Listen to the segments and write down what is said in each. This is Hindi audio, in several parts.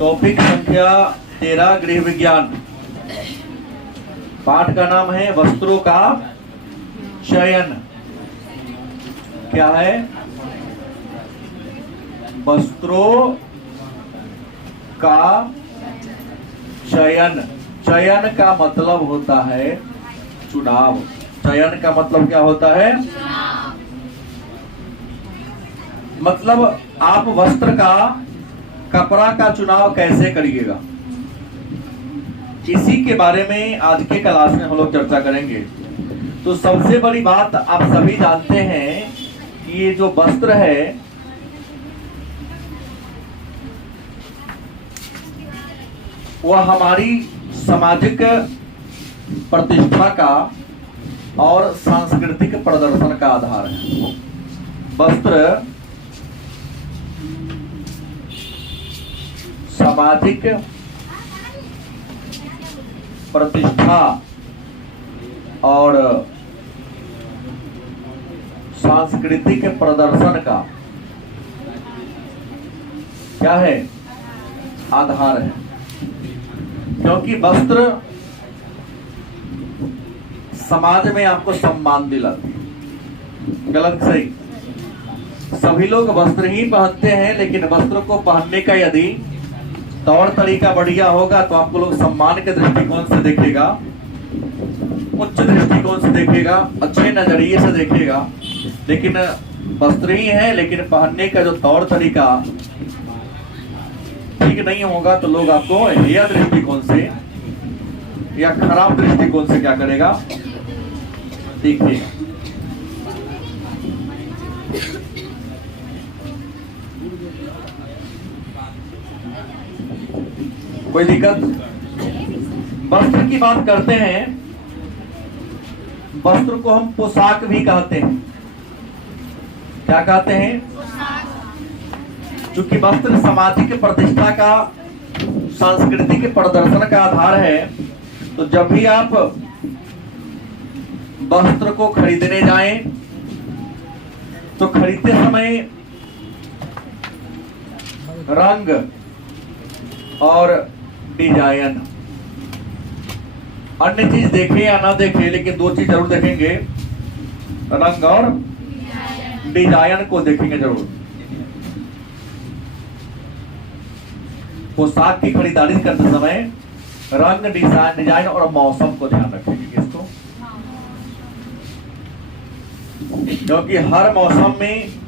टॉपिक संख्या 13 गृह विज्ञान। पाठ का नाम है वस्त्रों का चयन। क्या है? वस्त्रों का चयन। चयन का मतलब होता है चुनाव। चयन का मतलब क्या होता है? मतलब आप वस्त्र का, कपड़ा का चुनाव कैसे करिएगा, इसी के बारे में आज के क्लास में हम लोग चर्चा करेंगे। तो सबसे बड़ी बात आप सभी जानते हैं कि ये जो वस्त्र है वह हमारी सामाजिक प्रतिष्ठा का और सांस्कृतिक प्रदर्शन का आधार है। वस्त्र सामाजिक प्रतिष्ठा और सांस्कृतिक प्रदर्शन का क्या है? आधार है। क्योंकि वस्त्र समाज में आपको सम्मान दिलाते हैं। गलत सही? सभी लोग वस्त्र ही पहनते हैं, लेकिन वस्त्र को पहनने का यदि तौर तरीका बढ़िया होगा तो आपको लोग सम्मान के दृष्टिकोण से देखेगा, उच्च दृष्टिकोण से देखेगा, अच्छे नजरिए से देखेगा। लेकिन वस्त्र ही है, लेकिन पहनने का जो तौर तरीका ठीक नहीं होगा तो लोग आपको हेय दृष्टिकोण से या खराब दृष्टिकोण से क्या करेगा? देखिएगा। कोई दिक्कत? वस्त्र की बात करते हैं। वस्त्र को हम पोशाक भी कहते हैं। क्या कहते हैं? चूंकि वस्त्र सामाजिक प्रतिष्ठा का, सांस्कृतिक प्रदर्शन का आधार है, तो जब भी आप वस्त्र को खरीदने जाएं तो खरीदते समय रंग और डिजाइन, अन्य चीज देखें या ना देखें, लेकिन दो चीज जरूर देखेंगे, रंग और डिजाइन को देखेंगे जरूर। पोशाक की खरीदारी करते समय रंग, डिजाइन और मौसम को ध्यान रखेंगे। किसको? क्योंकि हर मौसम में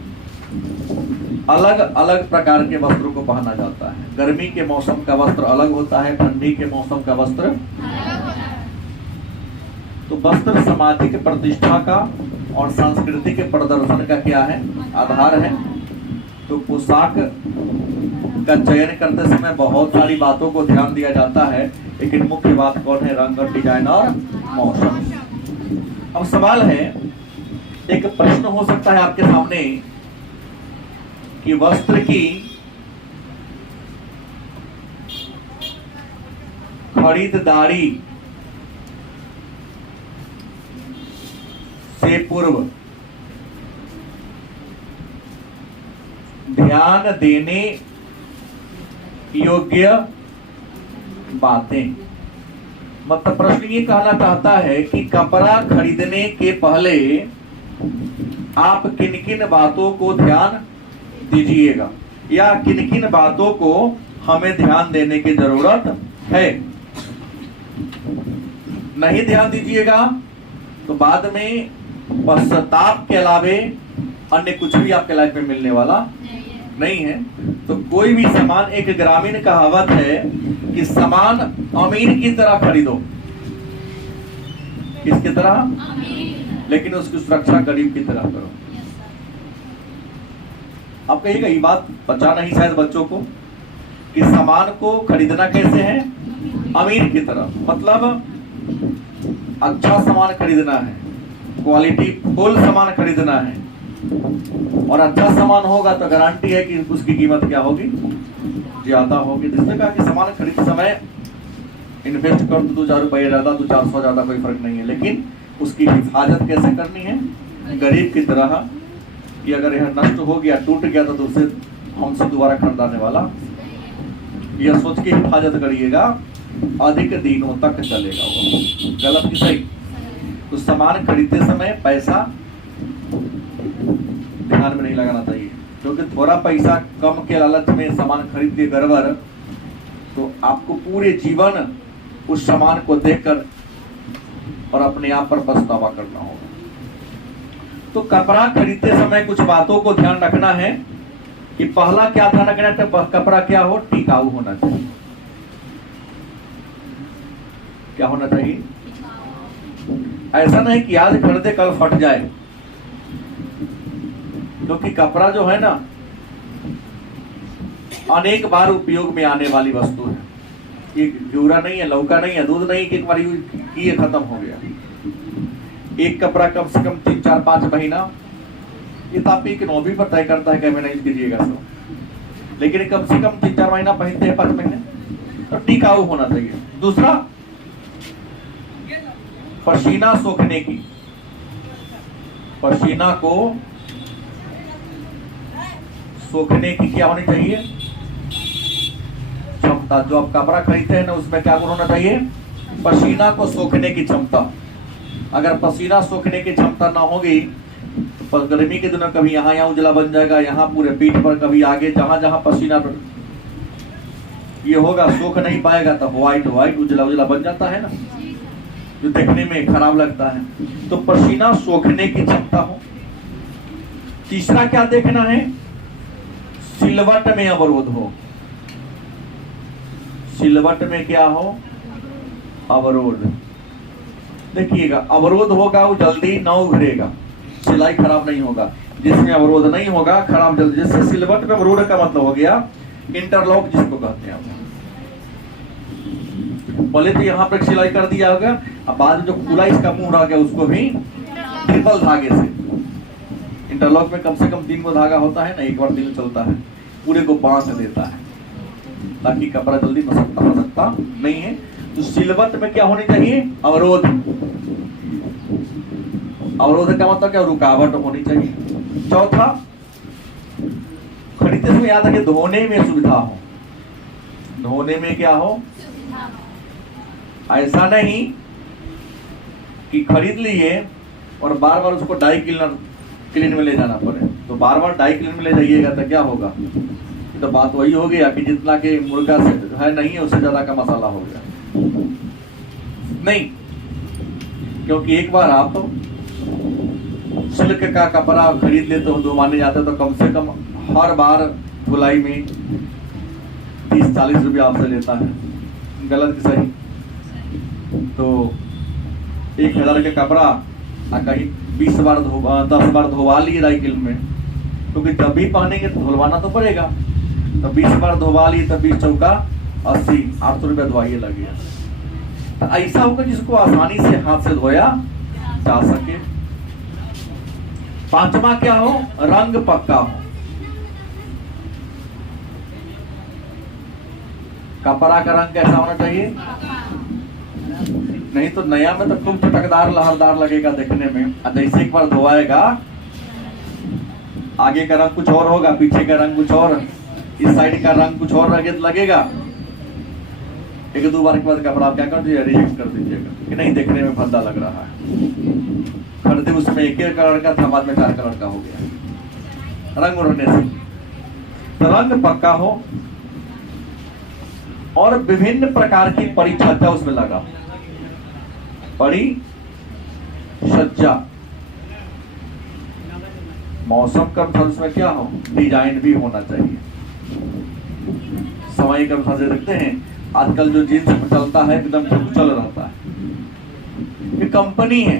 अलग अलग प्रकार के वस्त्रों को पहना जाता है। गर्मी के मौसम का वस्त्र अलग होता है, ठंडी के मौसम का वस्त्र अलग होता है। तो वस्त्र सामाजिक प्रतिष्ठा का और सांस्कृतिक प्रदर्शन का क्या है? आधार है। तो पोशाक का चयन करते समय बहुत सारी बातों को ध्यान दिया जाता है, लेकिन मुख्य बात कौन है? रंग और डिजाइन और मौसम। अब सवाल है, एक प्रश्न हो सकता है आपके सामने कि वस्त्र की खरीदारी से पूर्व ध्यान देने योग्य बातें। मतलब प्रश्न ये कहना चाहता है कि कपड़ा खरीदने के पहले आप किन किन बातों को ध्यान दीजिएगा, या किन किन बातों को हमें ध्यान देने की जरूरत है। नहीं ध्यान दीजिएगा तो बाद में पश्चाताप के अलावे अन्य कुछ भी आपके लाइफ में मिलने वाला नहीं है। तो कोई भी सामान, एक ग्रामीण कहावत है कि सामान अमीर की तरह खरीदो। किसकी तरह? लेकिन उसकी सुरक्षा गरीब की तरह करो। आप कहिएगा ये बात बचा नहीं शायद बच्चों को, कि सामान को खरीदना कैसे है? अमीर की तरह। मतलब अच्छा सामान खरीदना है, क्वालिटी फुल सामान खरीदना है, और अच्छा सामान होगा तो गारंटी है कि उसकी कीमत क्या होगी? ज्यादा होगी। जिसने कहा कि सामान खरीदते समय इन्वेस्ट कर दो 2-4 रुपये ज्यादा, 2-400 ज्यादा, कोई फर्क नहीं है, लेकिन उसकी हिफाजत कैसे करनी है? गरीब की तरह कि अगर यह नष्ट हो गया, टूट गया, तो उसे हमसे दोबारा खरीदाने वाला यह सोच के हिफाजत करिएगा अधिक दिनों तक चलेगा वो। गलत कि सही? तो सामान खरीदते समय पैसा ध्यान में नहीं लगाना चाहिए, क्योंकि थोड़ा पैसा कम के लालच में सामान खरीद के गड़बड़, तो आपको पूरे जीवन उस सामान को देखकर और अपने आप पर पछतावा करना होगा। तो कपड़ा खरीदते समय कुछ बातों को ध्यान रखना है कि पहला क्या ध्यान रखना है, कपड़ा क्या हो, टिकाऊ होना चाहिए। क्या होना चाहिए? ऐसा नहीं कि आज खरीदे कल फट जाए, क्योंकि कपड़ा जो है ना अनेक बार उपयोग में आने वाली वस्तु है। ये घिउरा नहीं है, लौका नहीं है, दूध नहीं कि एक बार यूज किए खत्म हो गया। एक कपड़ा कम से कम 3-4-5 महीना, ये तो आप एक नौबी पर तय करता है कि महीना यूज कीजिएगा सो, लेकिन कम से कम 3-4 महीना पहनते हैं, 5 महीने, तो टिकाऊ होना चाहिए। दूसरा, पसीना सोखने की, पसीना को सोखने की क्या होनी चाहिए, क्षमता। जो आप कपड़ा खरीदते हैं ना, उसमें क्या गुण होना चाहिए, पसीना को सोखने की क्षमता। अगर पसीना सोखने की क्षमता ना होगी तो गर्मी के दिनों कभी यहाँ उजला बन जाएगा, यहाँ पूरे पीठ पर, कभी आगे, जहां जहां पसीना ये होगा सोख नहीं पाएगा, तो व्हाइट उजला उजला बन जाता है ना, जो देखने में खराब लगता है। तो पसीना सोखने की क्षमता हो। तीसरा क्या देखना है, सिलवट में अवरोध हो। सिलवट में क्या हो, अवरोध। देखिएगा, अवरोध होगा वो जल्दी न उभरेगा, सिलाई खराब नहीं होगा। जिसमें अवरोध नहीं होगा खराब जल्दी। जैसे सिलवट में अवरोध का मतलब हो गया इंटरलॉक, जिसको कहते हैं। पहले तो यहाँ पर सिलाई कर दिया होगा, अब बाद में जो खुला इसका मुंह रह गया उसको भी ट्रिपल धागे से। इंटरलॉक में कम से कम 3 को धागा होता है ना, एक बार दिन चलता है, पूरे को बांध देता है ताकि कपड़ा जल्दी मसकता नहीं है। तो सिलवट में क्या होनी चाहिए, अवरोध। अवरोध का मतलब क्या, रुकावट होनी चाहिए। चौथा, खरीदते समय याद रखिए धोने में सुविधा हो। धोने में क्या हो, ऐसा नहीं कि खरीद लिए और बार बार उसको डाई क्लीन में ले जाना पड़े। तो बार बार डाई क्लीन में ले जाइएगा तो क्या होगा, तो बात वही हो गया कि जितना के मुर्गा से है नहीं है, उससे ज्यादा का मसाला हो गया। नहीं, क्योंकि एक बार आप सिल्क का कपड़ा खरीद लेते हो, धुलवाने जाते तो कम से कम हर बार धुलाई में 30-40 रुपया आपसे लेता है। गलत कि सही? तो 1000 का कपड़ा कहीं 10 बार धोवा लिए डाई क्लीन में, क्योंकि जब भी पहनेंगे तो धुलवाना तो पड़ेगा। तो 20 बार धोवा लिए तो 20 चौका 80-800 रुपया धोवाइए लगेगा। तो ऐसा होगा जिसको आसानी से हाथ से धोया जा सके। पांचवा क्या हो, रंग पक्का हो। कपड़ा का रंग कैसा होना चाहिए, नहीं तो नया में तो खूब चटकदार लहरदार लगेगा देखने में, जैसे एक बार धोआएगा आगे का रंग कुछ और होगा, पीछे का रंग कुछ और, इस साइड का रंग कुछ और लगेगा। 1-2 बार के बाद कपड़ा आप क्या कर दीजिए, रिजेक्ट कर दीजिएगा कि नहीं देखने में भद्दा लग रहा है। खरीदे उसमें 1 कलर का था, बाद में 4 कलर का हो गया रंग उड़ने से। तो रंग पक्का हो और विभिन्न प्रकार की परिच्छेद उसमें लगा। परिसज्जा, मौसम का अनुसार उसमें क्या हो, डिजाइन भी होना चाहिए। समय के अनुसार से देखते हैं आजकल जो जींस चलता है एकदम चल रहता है। ये कंपनी है,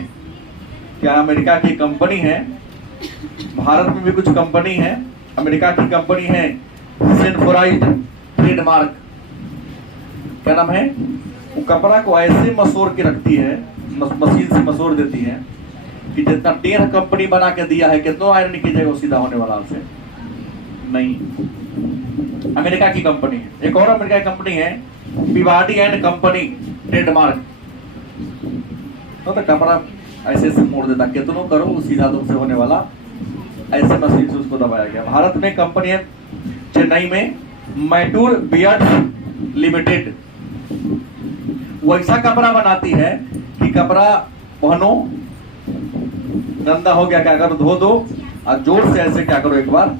क्या अमेरिका की कंपनी है, भारत में भी कुछ कंपनी है। अमेरिका की कंपनी है सेनफोराइड ट्रेडमार्क, क्या नाम है। वो कपड़ा को ऐसे मसोर के रखती है, मशीन से मसोर देती है कि जितना 10 कंपनी बना के दिया है, कितना आयरन कीजिएगा वो सीधा होने वाला से नहीं। अमेरिका की कंपनी है। एक और अमेरिका की कंपनी है पिवाडी एंड कंपनी ट्रेडमार्क, तो कपड़ा ऐसे से मोड़ देता, कितनों करो वो सीधा तुमसे होने वाला, ऐसे मशीन से उसको दबाया गया। भारत में कंपनी है चेन्नई में मैटूर बियर्ड लिमिटेड वैसा कपड़ा बनाती है कि कपड़ा पहनो, गंदा हो गया क्या करो, धो दो और जोर से ऐसे क्या करो, एक बार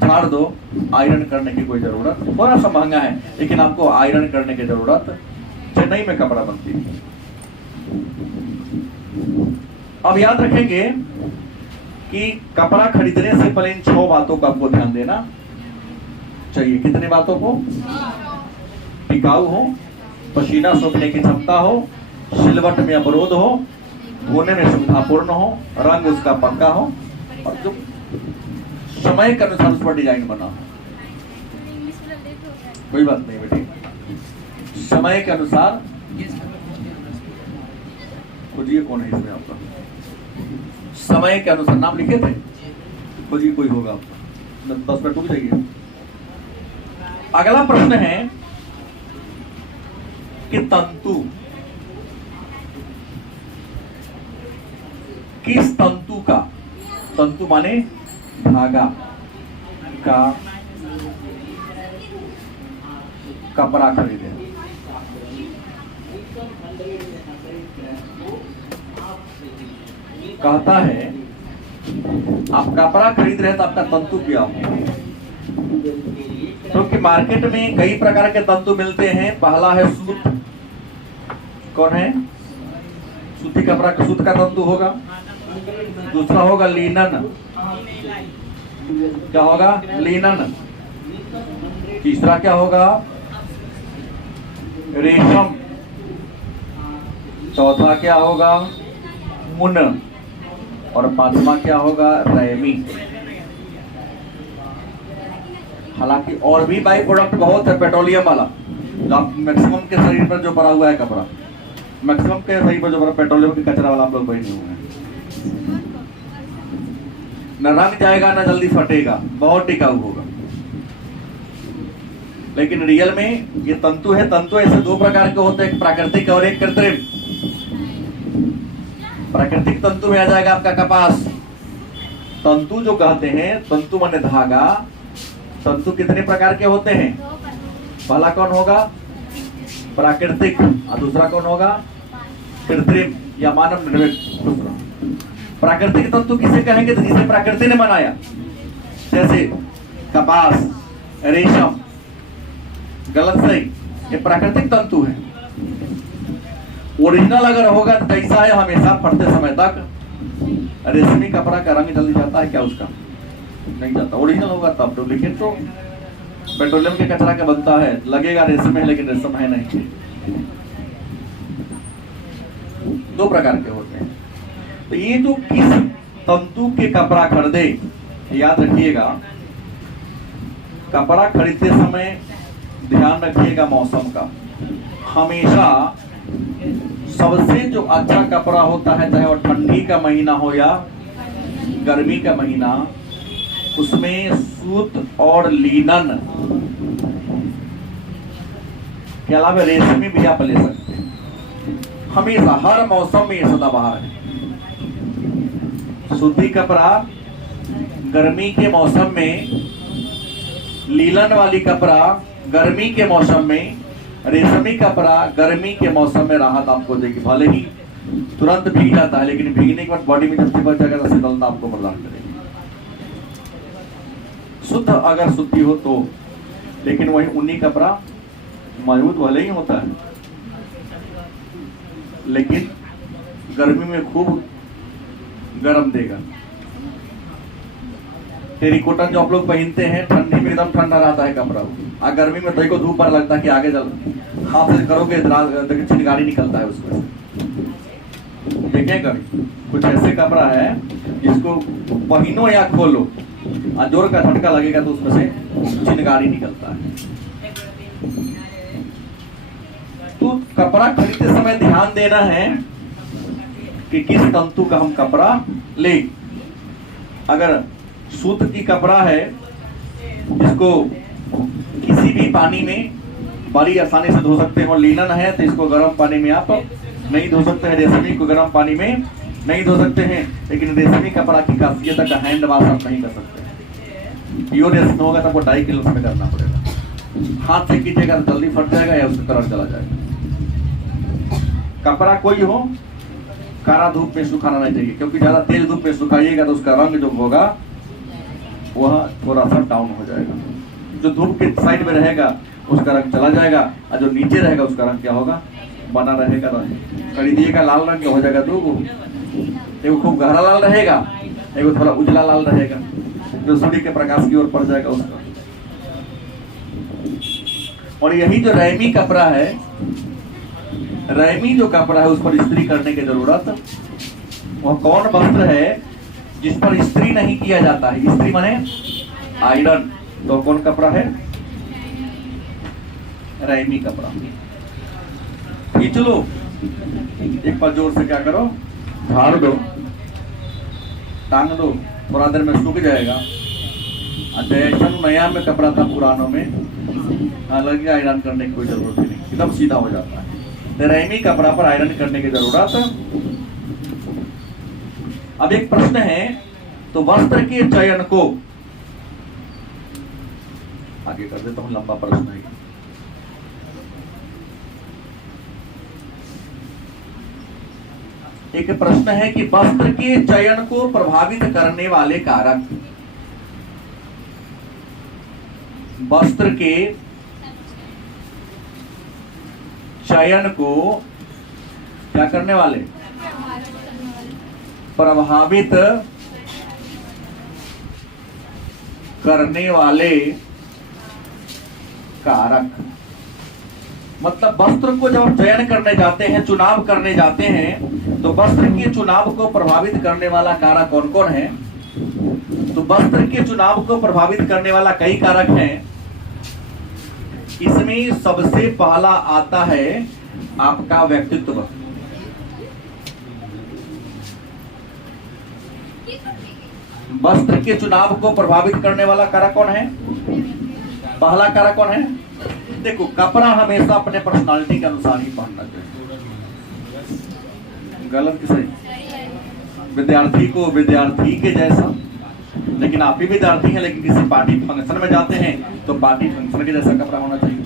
झाड़ दो। आयरन करने की कोई जरूरत, थोड़ा सा महंगा है लेकिन आपको आयरन करने की जरूरत। चेन्नई में कपड़ा बनती है। अब याद रखेंगे कि कपड़ा खरीदने से पहले इन 6 बातों को आपको ध्यान देना चाहिए। कितने बातों को? टिकाऊ हो, पसीना सूखने की क्षमता हो, सिलवट में अवरोध हो, धोने में सुविधापूर्ण हो, रंग उसका पक्का हो और जो समय के अनुसार उस पर डिजाइन बना हो। कोई बात नहीं बेटी, समय के अनुसार। खोजिए कौन है इसमें आपका, समय के अनुसार नाम लिखे थे, खोजिए कोई होगा। 10 मिनट रुक जाइए। अगला प्रश्न है कि तंतु, किस तंतु का, तंतु माने धागा का कपड़ा खरीदे? कहता है आप कपड़ा खरीद रहे हैं तो आपका तंतु क्या हो? क्योंकि मार्केट में कई प्रकार के तंतु मिलते हैं। पहला है सूत। कौन है? सूती कपड़ा, सूत का तंतु होगा। दूसरा होगा लिनन। क्या होगा? लिनन। तीसरा क्या होगा? रेशम। चौथा क्या होगा? मुन। और 5वां क्या होगा? रेमी। हालांकि और भी बाई प्रोडक्ट बहुत है, पेट्रोलियम वाला मैक्सिमम के शरीर पर जो पड़ा हुआ है कपड़ा, मैक्सिमम के शरीर पर जो पड़ा पेट्रोलियम के कचरा वाला आप लोग पहने हुए हैं। न रंग जाएगा न जल्दी फटेगा, बहुत टिकाऊ होगा। लेकिन रियल में ये तंतु है। तंतु ऐसे 2 प्रकार के होते हैं, एक प्राकृतिक और एक कृत्रिम। प्राकृतिक तंतु में आ जाएगा आपका कपास। तंतु जो कहते हैं, तंतु माने धागा। तंतु कितने प्रकार के होते हैं? पहला कौन होगा? प्राकृतिक। और दूसरा कौन होगा? कृत्रिम या मानव निर्मित। दूसरा प्राकृतिक तंतु किसे कहेंगे? तो जिसे प्रकृति ने बनाया, जैसे कपास, रेशम। गलत सही, ये प्राकृतिक तंतु है। ओरिजिनल अगर होगा तो कैसा है? हमेशा फटते समय तक रेशमी कपड़ा का रंग जल्दी जाता है क्या? उसका नहीं जाता। ओरिजिनल होगा तब तो। लेकिन तो पेट्रोलियम के कचरा का बनता है, लगेगा रेशम है लेकिन रेशम है नहीं। 2 प्रकार के होते हैं। तो ये जो किस तंतु के कपड़ा खरीदे, याद रखिएगा। कपड़ा खरीदते समय ध्यान रखिएगा मौसम का। हमेशा सबसे जो अच्छा कपड़ा होता है, चाहे वो ठंडी का महीना हो या गर्मी का महीना, उसमें सूत और लिनन के अलावा रेशमी भी आप ले सकते हैं। हमेशा हर मौसम में ये सदाबहार है। सूती कपड़ा गर्मी के मौसम में, लीलन वाली कपड़ा गर्मी के मौसम में, रेशमी कपड़ा गर्मी के मौसम में राहत आपको देगी। भले ही तुरंत भीग जाता है लेकिन भीगने के बाद बॉडी में जब चिपक जाएगा तो शीतलता आपको प्रदान करेगी। शुद्ध अगर सूती हो तो। लेकिन वही ऊनी कपड़ा मजबूत भले ही होता है लेकिन गर्मी में खूब गर्म देगा। टेरिकोटा जो आप लोग पहनते हैं, ठंडी में एकदम ठंडा रहता है कपड़ा, और गर्मी में तो धूप पर लगता है कि आगे चल हाथ से करोगे चिंगारी निकलता है उसमें। देखें कभी कुछ ऐसे कपड़ा है जिसको पहनो या खोलो और जोर का झटका लगेगा तो उसमें से चिंगारी निकलता है। तो कपड़ा खरीदते समय ध्यान देना है कि किस तंतु का हम कपड़ा ले। अगर सूत की कपड़ा है इसको किसी भी पानी में बड़ी आसानी से धो सकते हैं, और लिनन है तो इसको गर्म पानी में आप नहीं धो सकते हैं। रेशमी को गर्म पानी में नहीं धो सकते हैं। लेकिन रेशमी कपड़ा की खासियत है हैंड वॉश आप नहीं कर सकते। प्योर रेशमी होगा तो आपको 2.5 किलो में करना पड़ेगा। हाथ से कीजिएगा तो जल्दी फट जाएगा या उसका कलर चला जाएगा। कपड़ा कोई हो, काला धूप में सुखाना नहीं चाहिए, क्योंकि ज्यादा तेज धूप में सुखाइएगा तो उसका रंग जो होगा वह थोड़ा सा डाउन हो जाएगा। जो धूप के साइड में रहेगा उसका रंग चला जाएगा, और जो नीचे रहेगा उसका रंग क्या होगा, बना रहेगा। खरीदिएगा लाल रंग का हो जाएगा दो गो, एगो खूब गहरा लाल रहेगा, एगो थोड़ा उजला लाल रहेगा, जो सूर्य के प्रकाश की ओर पड़ जाएगा उसका। और यही जो रैमी कपड़ा है, रैमी जो कपड़ा है उस पर इस्त्री करने की जरूरत, वह कौन वस्त्र है जिस पर इस्त्री नहीं किया जाता है? इस्त्री माने आयरन। तो कौन कपड़ा है? रैमी कपड़ा। खींच लो, एक बार जोर से क्या करो, झाड़ दो, टांग दो, थोड़ा देर में सूख जाएगा। जैसा नया में कपड़ा था पुरानों में, हालांकि आयरन करने की कोई जरूरत ही नहीं, एकदम सीधा हो जाता है। रैमी कपड़ा पर आयरन करने की जरूरत। अब एक प्रश्न है, तो वस्त्र के चयन को आगे कर देता हूं, लंबा प्रश्न है। एक प्रश्न है कि वस्त्र के चयन को प्रभावित करने वाले कारक, वस्त्र के चयन को क्या करने वाले, प्रभावित करने वाले कारक। मतलब वस्त्र को जब चयन करने जाते हैं, चुनाव करने जाते हैं, तो वस्त्र के चुनाव को प्रभावित करने वाला कारक कौन कौन है? तो वस्त्र के चुनाव को प्रभावित करने वाला कई कारक हैं। इसमें सबसे पहला आता है आपका व्यक्तित्व। वस्त्र के चुनाव को प्रभावित करने वाला कारक कौन है? पहला कारक कौन है? देखो, कपड़ा हमेशा अपने पर्सनालिटी के अनुसार ही पहनना चाहिए। गलत कि सही? विद्यार्थी को विद्यार्थी के जैसा, लेकिन आप भी विद्यार्थी हैं, लेकिन किसी पार्टी फंक्शन में जाते हैं तो पार्टी फंक्शन के जैसा कपड़ा होना चाहिए।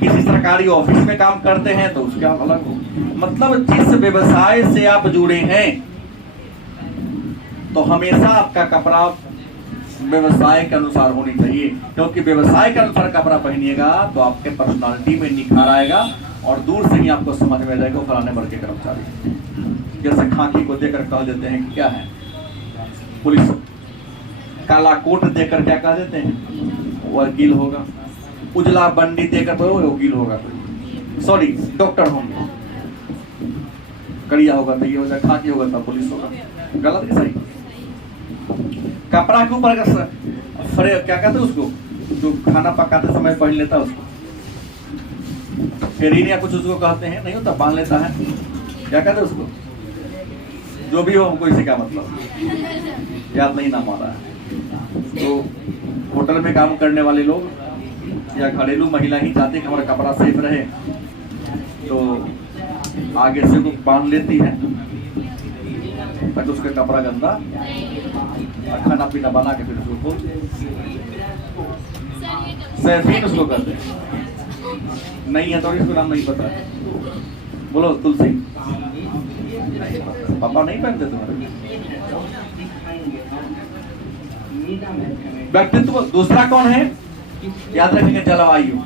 किसी सरकारी ऑफिस में काम करते हैं तो उसका अलग हो। मतलब जिस व्यवसाय से आप जुड़े हैं तो हमेशा आपका कपड़ा व्यवसाय के अनुसार होनी चाहिए, क्योंकि व्यवसाय के अनुसार कपड़ा पहनिएगा तो आपके पर्सनालिटी में निखार आएगा और दूर से ही आपको समझ में आ जाएगा फलाने वर्ग के कर्मचारी। जैसे खाकी को देकर कह देते हैं कि क्या है, पुलिस। काला कोट देकर क्या कह देते हैं, वकील होगा। उजला बंडी देकर तो वकील होगा, सॉरी डॉक्टर होंगे। कड़िया होगा तो ये होगा, खाकी होगा तो पुलिस होगा। गलत कि सही? कपड़ा के ऊपर क्या कहते हैं उसको, जो खाना पकाते समय पहन लेता है उसको फेरीन या कुछ उसको कहते हैं, नहीं होता, बांध लेता है, क्या कहते हैं उसको? जो भी हो, हमको इसी का मतलब याद नहीं, नाम आ रहा है। तो होटल में काम करने वाले लोग या घरेलू महिला ही चाहते हैं कि हमारा कपड़ा सेफ रहे, तो आगे से वो बांध लेती है ताकि उसका कपड़ा गंदा, खाना पीना बना के फिर उसको सैफीन उसको कहते हैं। नहीं है तो इसको नाम नहीं पता है, बोलो तुलसी। पापा नहीं पहनते तुम्हारे? व्यक्तित्व। दूसरा कौन है, याद रखेंगे, जलवायु।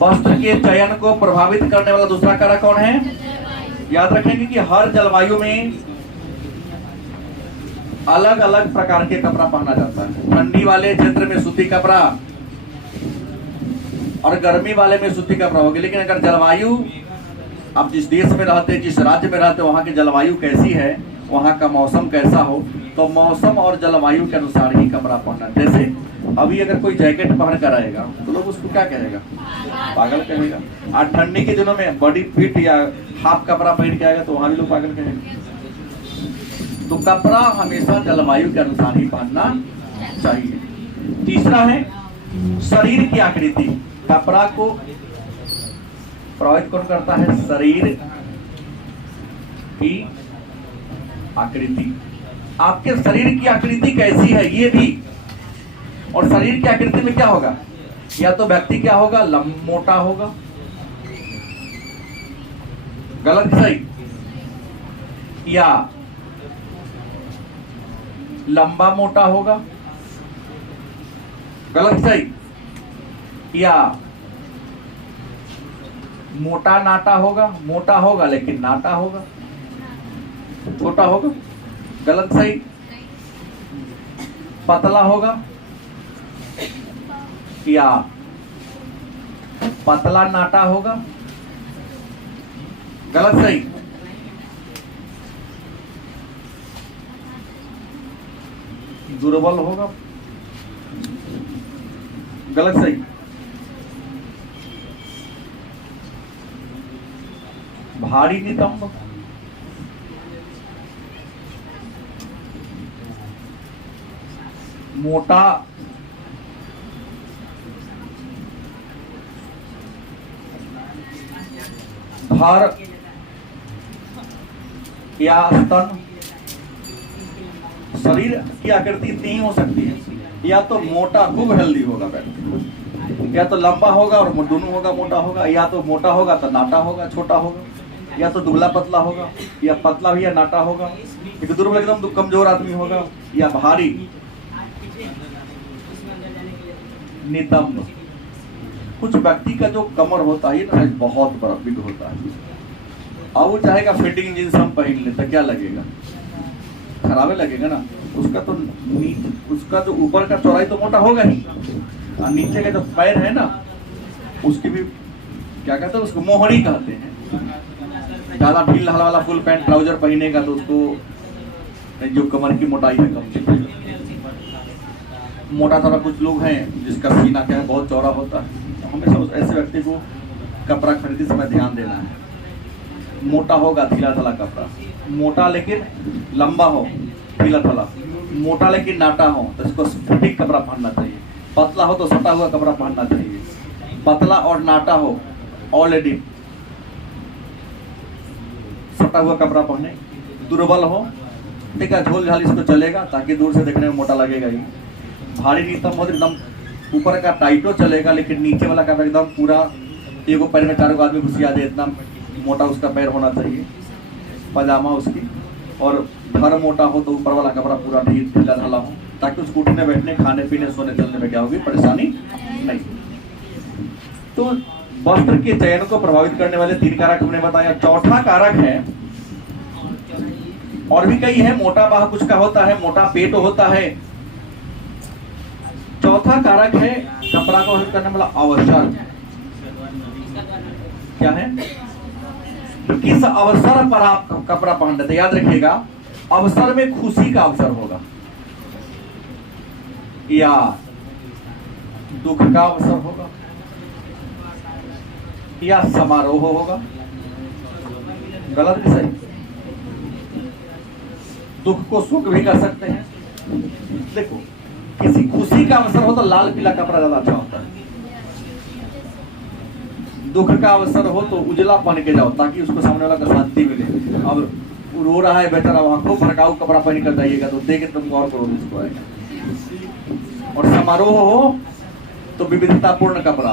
वस्त्र के चयन को प्रभावित करने वाला दूसरा कारक कौन है? याद रखेंगे कि हर जलवायु में अलग अलग प्रकार के कपड़ा पहना जाता है। ठंडी वाले क्षेत्र में सूती कपड़ा और गर्मी वाले में सूती कपड़ा होगी। लेकिन अगर जलवायु, आप जिस देश में रहते हैं, जिस राज्य में रहते हैं, वहाँ की जलवायु कैसी है, वहाँ का मौसम कैसा हो, तो मौसम और जलवायु के अनुसार ही कपड़ा पहनना। जैसे अभी अगर कोई जैकेट पहन कर आएगा तो लोग उसको क्या कहेगा, पागल कहेगा। और ठंडी के दिनों में बॉडी फिट या हाफ कपड़ा पहन के आएगा तो वहां भी लोग पागल कहेंगे। तो कपड़ा हमेशा जलवायु के अनुसार ही पहनना चाहिए। तीसरा है शरीर की आकृति। कपड़ा को प्रभावित कौन करता है? शरीर की आकृति। आपके शरीर की आकृति कैसी है ये भी, और शरीर की आकृति में क्या होगा, या तो व्यक्ति क्या होगा, मोटा होगा, गलत सही, या लंबा मोटा होगा, गलत सही, या मोटा नाटा होगा, मोटा होगा लेकिन नाटा होगा, छोटा होगा, गलत सही, पतला होगा, या पतला नाटा होगा, गलत सही, दुर्बल होगा, गलत सही, भारी नितंब, मोटा, धर या स्तन। शरीर की आकृति इतनी ही हो सकती है, या तो मोटा खूब हेल्दी होगा व्यक्ति, या तो लंबा होगा और दोनों होगा, मोटा होगा, या तो मोटा होगा तो नाटा होगा, छोटा होगा, या तो दुबला पतला होगा, या पतला भी या नाटा होगा, एक दुर्बल एकदम कमजोर आदमी होगा, या भारी नितंब। कुछ व्यक्ति का जो कमर होता है ना बहुत बड़ा बिग होता है, अब वो चाहेगा फिटिंग जींस हम पहन ले तो क्या लगेगा, खराबे लगेगा ना। उसका तो उसका जो ऊपर का चौड़ाई तो मोटा होगा ही, और नीचे का जो पैर है ना उसकी भी क्या कहते हैं, उसको मोहरी कहते हैं। ज्यादा ढील ढाल वाला फुल पैंट ट्राउजर पहनेगा तो उसको जो कमर की मोटाई है कम। मोटा थोड़ा कुछ लोग हैं जिसका सीना क्या है बहुत चौड़ा होता है, हमेशा ऐसे व्यक्ति को कपड़ा खरीदते समय ध्यान देना है। मोटा होगा ढीला ढाला कपड़ा, मोटा लेकिन लंबा हो, ढीला ढाला, मोटा लेकिन नाटा हो तो इसको फिटिंग कपड़ा पहनना चाहिए। पतला हो तो सटा हुआ कपड़ा पहनना चाहिए। पतला और नाटा हो ऑलरेडी सटा हुआ कपड़ा पहने। दुर्बल हो ठीक है, झोल झाल इसको चलेगा ताकि दूर से देखने में मोटा लगेगा ही। भारी नितंब हो एकदम ऊपर का टाइटो चलेगा लेकिन नीचे वाला कपड़ा एकदम पूरा एगो पैर में चारों आदमी घुसिया दे इतना मोटा उसका पैर होना चाहिए, पजामा उसकी। और धर मोटा हो तो ऊपर वाला कपड़ा पूरा ढीला ढाला हो ताकि उसको उठने बैठने खाने पीने सोने चलने में क्या होगी परेशानी नहीं। तो वस्त्र के चयन को प्रभावित करने वाले 3 कारक हमने बताया। चौथा कारक है, और भी कई है, मोटा बाह कुछ का होता है, मोटा पेट होता है। चौथा कारक है कपड़ा को हल करने वाला अवसर। क्या है, किस अवसर पर आप कपड़ा पहन रहे थे, याद रखिएगा। अवसर में खुशी का अवसर होगा या दुख का अवसर होगा या समारोह होगा, गलत सही। दुख को सुख भी कर सकते हैं। देखो किसी खुशी का अवसर हो तो लाल पीला कपड़ा ज्यादा अच्छा होता है। दुख का अवसर हो तो उजला पहन के जाओ ताकि उसको सामने वाला को शांति मिले। अब रो रहा है बेचारा, वहां खूब भड़काऊ कपड़ा पहन कर जाइएगा तो देख के तुम गौर करो इसको आएगा। और समारोह हो तो विविधतापूर्ण कपड़ा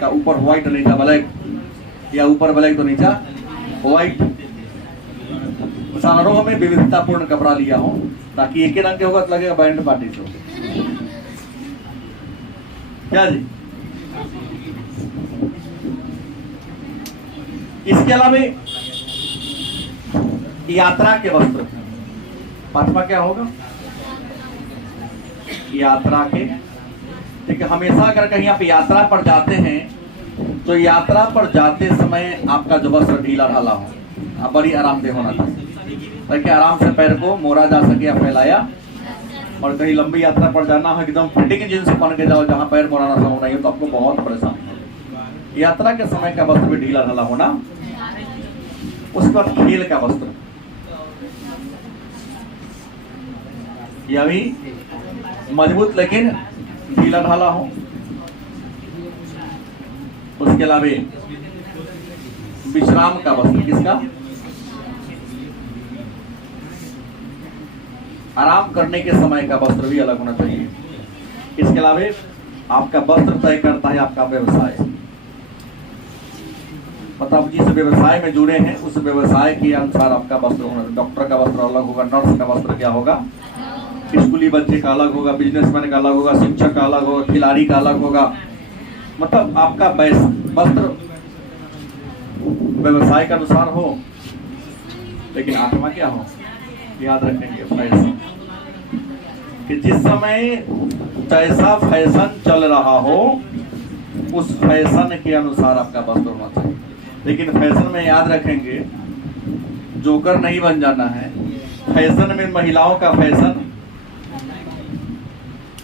का, ऊपर व्हाइट नीचा ब्लैक, या ऊपर ब्लैक तो नीचा व्हाइट। समारोह में विविधतापूर्ण कपड़ा लिया हो ताकि एक ही रंग के होगा तो लगेगा बैंड पार्टी शो। क्या जी, इसके अलावा यात्रा के वस्त्र। पांचवा क्या होगा, यात्रा के। ठीक है, हमेशा अगर कहीं आप यात्रा पर जाते हैं तो यात्रा पर जाते समय आपका जो वस्त्र ढीला ढाला हो, बड़ी आरामदेह होना चाहिए ताकि आराम से पैर को मोड़ा जा सके या फैलाया। और कहीं लंबी यात्रा पर जाना हो एकदम फिटिंग जींस पहन के जाओ जहां पैर मोड़ाना संभव नहीं हो तो आपको बहुत परेशानी हो। यात्रा के समय का वस्त्र भी ढीला ढाला होना। उसके बाद खेल का वस्त्र, यह भी मजबूत लेकिन ढीला ढाला हो। उसके अलावा विश्राम का वस्त्र, किसका, आराम करने के समय का वस्त्र भी अलग होना चाहिए। इसके अलावा आपका वस्त्र तय करता है आपका व्यवसाय। मतलब जिस व्यवसाय में जुड़े हैं उस व्यवसाय के अनुसार आपका वस्त्र होना। डॉक्टर का वस्त्र अलग होगा, नर्स का वस्त्र क्या होगा, स्कूली बच्चे का अलग होगा, बिजनेसमैन का अलग होगा, शिक्षक का अलग होगा, खिलाड़ी का अलग होगा। मतलब आपका वस्त्र व्यवसाय के अनुसार हो, लेकिन आत्मा क्या हो, याद रखेंगे फैशन। कि जिस समय जैसा फैशन चल रहा हो उस फैशन के अनुसार आपका वस्त्र होना चाहिए। लेकिन फैशन में याद रखेंगे जोकर नहीं बन जाना है। फैशन में महिलाओं का फैशन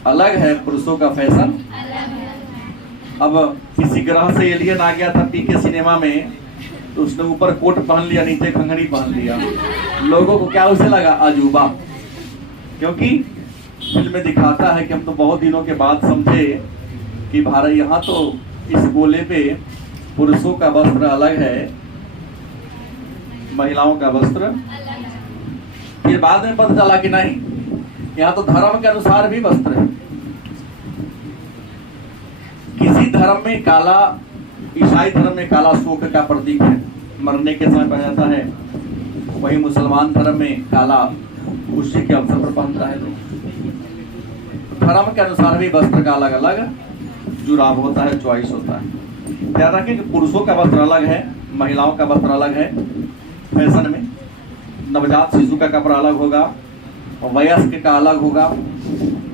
अलग है, पुरुषों का फैशन। अब किसी ग्रह से एलियन आ गया था पीके सिनेमा में, तो उसने ऊपर कोट पहन लिया, नीचे खंगड़ी पहन लिया। लोगों को क्या उसे लगा अजूबा, क्योंकि फिल्म में दिखाता है कि हम तो बहुत दिनों के बाद समझे कि भारत यहाँ तो इस गोले पे पुरुषों का वस्त्र अलग है, महिलाओं का वस्त्र। फिर बाद में पता चला कि नहीं, यहाँ तो धर्म के अनुसार भी वस्त्र है। किसी धर्म में काला, ईसाई धर्म में काला शोक का प्रतीक है, मरने के समय पहना जाता है। वही मुसलमान धर्म में काला खुशी के अवसर पर पहनता है लोग। धर्म के अनुसार भी वस्त्र का अलग अलग जुड़ाव होता है, चॉइस होता है। ध्यान रखें कि पुरुषों का वस्त्र अलग है, महिलाओं का वस्त्र अलग है। फैशन में नवजात शिशु का कपड़ा अलग होगा, वयस्क का अलग होगा,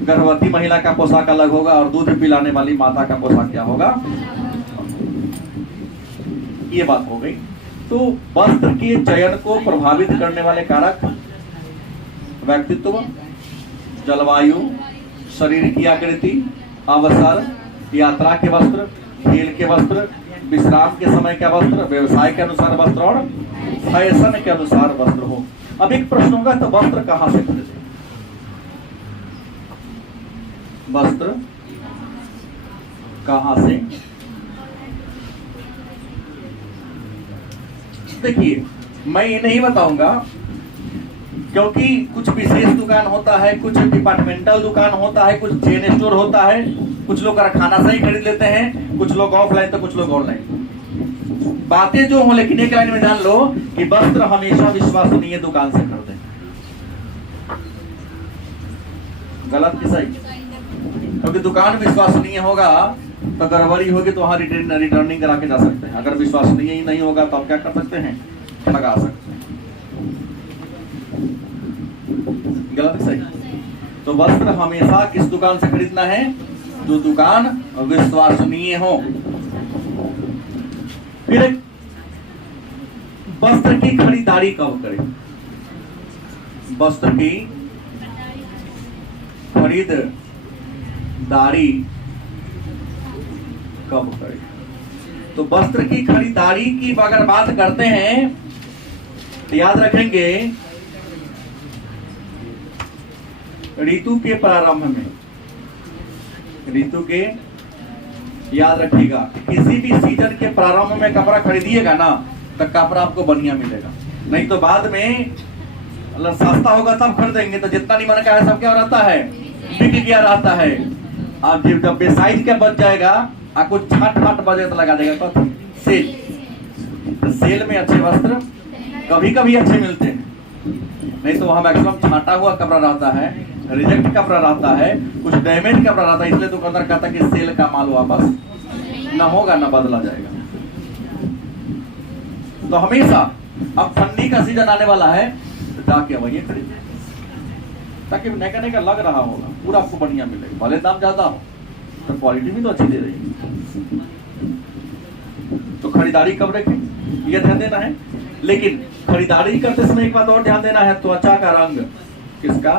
गर्भवती महिला का पोशाक अलग होगा, और दूध पिलाने वाली माता का पोशाक क्या होगा। ये बात हो गई। तो वस्त्र के चयन को प्रभावित करने वाले कारक व्यक्तित्व, जलवायु, शरीर की आकृति, अवसर, यात्रा के वस्त्र, खेल के वस्त्र, विश्राम के समय का वस्त्र, व्यवसाय के अनुसार वस्त्र और फैशन के अनुसार वस्त्र हो। अब एक प्रश्न होगा, तो वस्त्र कहां से खरीदे? वस्त्र कहां से? देखिए, मैं ये नहीं बताऊंगा, क्योंकि कुछ विशेष दुकान होता है, कुछ डिपार्टमेंटल दुकान होता है, कुछ चेन स्टोर होता है। कुछ लोग कारखाना से ही खरीद लेते हैं, कुछ लोग ऑफलाइन, तो कुछ लोग ऑनलाइन। बातें जो हो, लेकिन एक लाइन में जान लो कि वस्त्र हमेशा विश्वसनीय दुकान से खरीदें। गलत कि सही? क्योंकि दुकान विश्वसनीय होगा तो गड़बड़ी होगी तो वहां रिटर्निंग करा के जा सकते हैं। अगर विश्वसनीय ही नहीं होगा तो आप क्या कर सकते हैं, लगा सकते हैं। गलत सही? तो वस्त्र हमेशा किस दुकान से खरीदना है? जो दुकान विश्वसनीय हो। फिर वस्त्र की खरीदारी कब करें? वस्त्र की खरीदारी कब करें? तो वस्त्र की खरीदारी की अगर बात करते हैं तो याद रखेंगे ऋतु के प्रारंभ में। ऋतु के, याद रखिएगा, किसी भी सीजन के प्रारंभ में कपड़ा खरीदिएगा ना तो कपड़ा आपको बढ़िया मिलेगा। नहीं तो बाद में सस्ता होगा तब खरीदेंगे तो जितना नहीं मन का है सब क्या रहता है, बिक गया रहता है। अब जब बेसाइज का बच जाएगा, आपको छाट बजे तो लगा देगा तो सेल। तो सेल में अच्छे वस्त्र कभी कभी अच्छे मिलते हैं, नहीं तो वहां मैक्सिमम छाटा हुआ कपड़ा रहता है, रिजेक्ट कपड़ा रहता है, कुछ डैमेज कपड़ा रहता है। इसलिए दुकानदार कहता है कि सेल का माल वापस न होगा न बदला जाएगा। तो हमेशा, अब ठंडी का सीजन आने वाला है तो जाके वही खरीदे, ताकि नया नया लग रहा होगा, पूरा आपको बढ़िया मिलेगा। भले दाम ज्यादा हो तो क्वालिटी भी तो अच्छी दे रही है। तो खरीदारी कब रखें, यह ध्यान देना है। लेकिन खरीदारी करते समय एक बात और ध्यान देना है, त्वचा का रंग। किसका?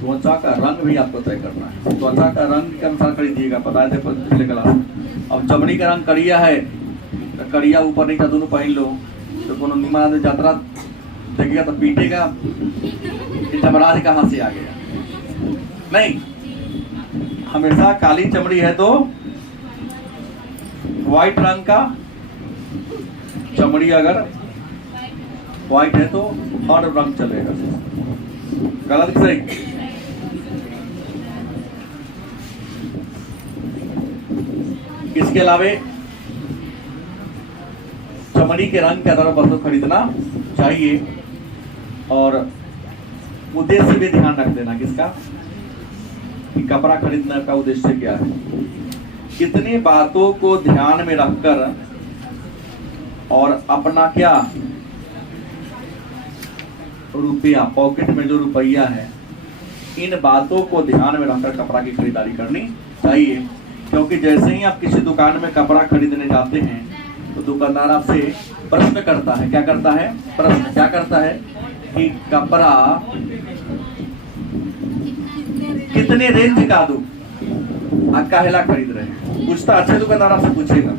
त्वचा का रंग भी आपको तय करना है। त्वचा का रंग के अनुसार खरीदिएगा, पता है पिछले क्लास में। अब चमड़ी का रंग करिया है तो करिया ऊपर नीचे दोनों पहन लो, तो कोनो निमान यात्रा देखिएगा तो पीटेगा कि चमराज कहां से आ गया। नहीं, हमेशा काली चमड़ी है तो व्हाइट रंग का चमड़ी अगर व्हाइट है तो हर रंग चलेगा। गलत सही? इसके अलावे चमड़ी के रंग के आधार पर वस्तु खरीदना चाहिए। और उद्देश्य भी ध्यान रख देना किसका, कि कपड़ा खरीदने का उद्देश्य क्या है। कितनी बातों को ध्यान में रखकर और अपना क्या रुपया, पॉकेट में जो रुपया है, इन बातों को ध्यान में रखकर कपड़ा की खरीदारी करनी चाहिए। क्योंकि जैसे ही आप किसी दुकान में कपड़ा खरीदने जाते हैं तो दुकानदार आपसे प्रश्न करता है। क्या करता है? प्रश्न क्या करता है कि कपड़ा कितने रेंज का दूं, आप काहेला खरीद रहे हैं? पूछता अच्छे दुकानदार आपसे पूछेगा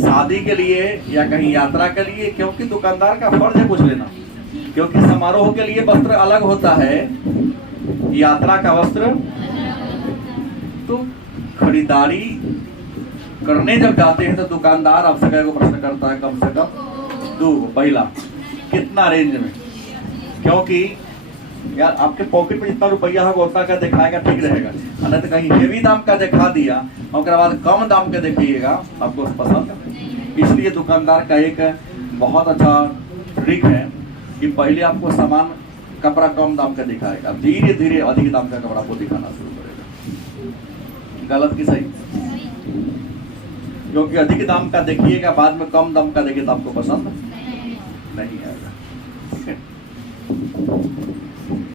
शादी के लिए या कहीं यात्रा के लिए, क्योंकि दुकानदार का फर्ज है पूछ लेना। क्योंकि समारोह के लिए वस्त्र अलग होता है, यात्रा का वस्त्र। तो खरीदारी करने जब जाते हैं तो दुकानदार आपसे क्या प्रश्न करता है, कम से कम दो। पहला, कितना रेंज में? क्योंकि यार आपके पॉकेट में जितना रुपया होगा उतना का दिखाएगा, ठीक रहेगा। नहीं तो कहीं हेवी दाम का दिखा दिया और उसके बाद कम दाम का दिखाइएगा, आपको पसंद। इसलिए दुकानदार का एक बहुत अच्छा ट्रिक है कि पहले आपको सामान कपड़ा कम दाम का दिखाएगा, धीरे धीरे अधिक दाम का कपड़ा आपको दिखाना शुरू करेगा। गलत की सही? क्योंकि अधिक दाम का देखिएगा, बाद में कम दाम का देखिए तो आपको पसंद नहीं आएगा। ठीक है।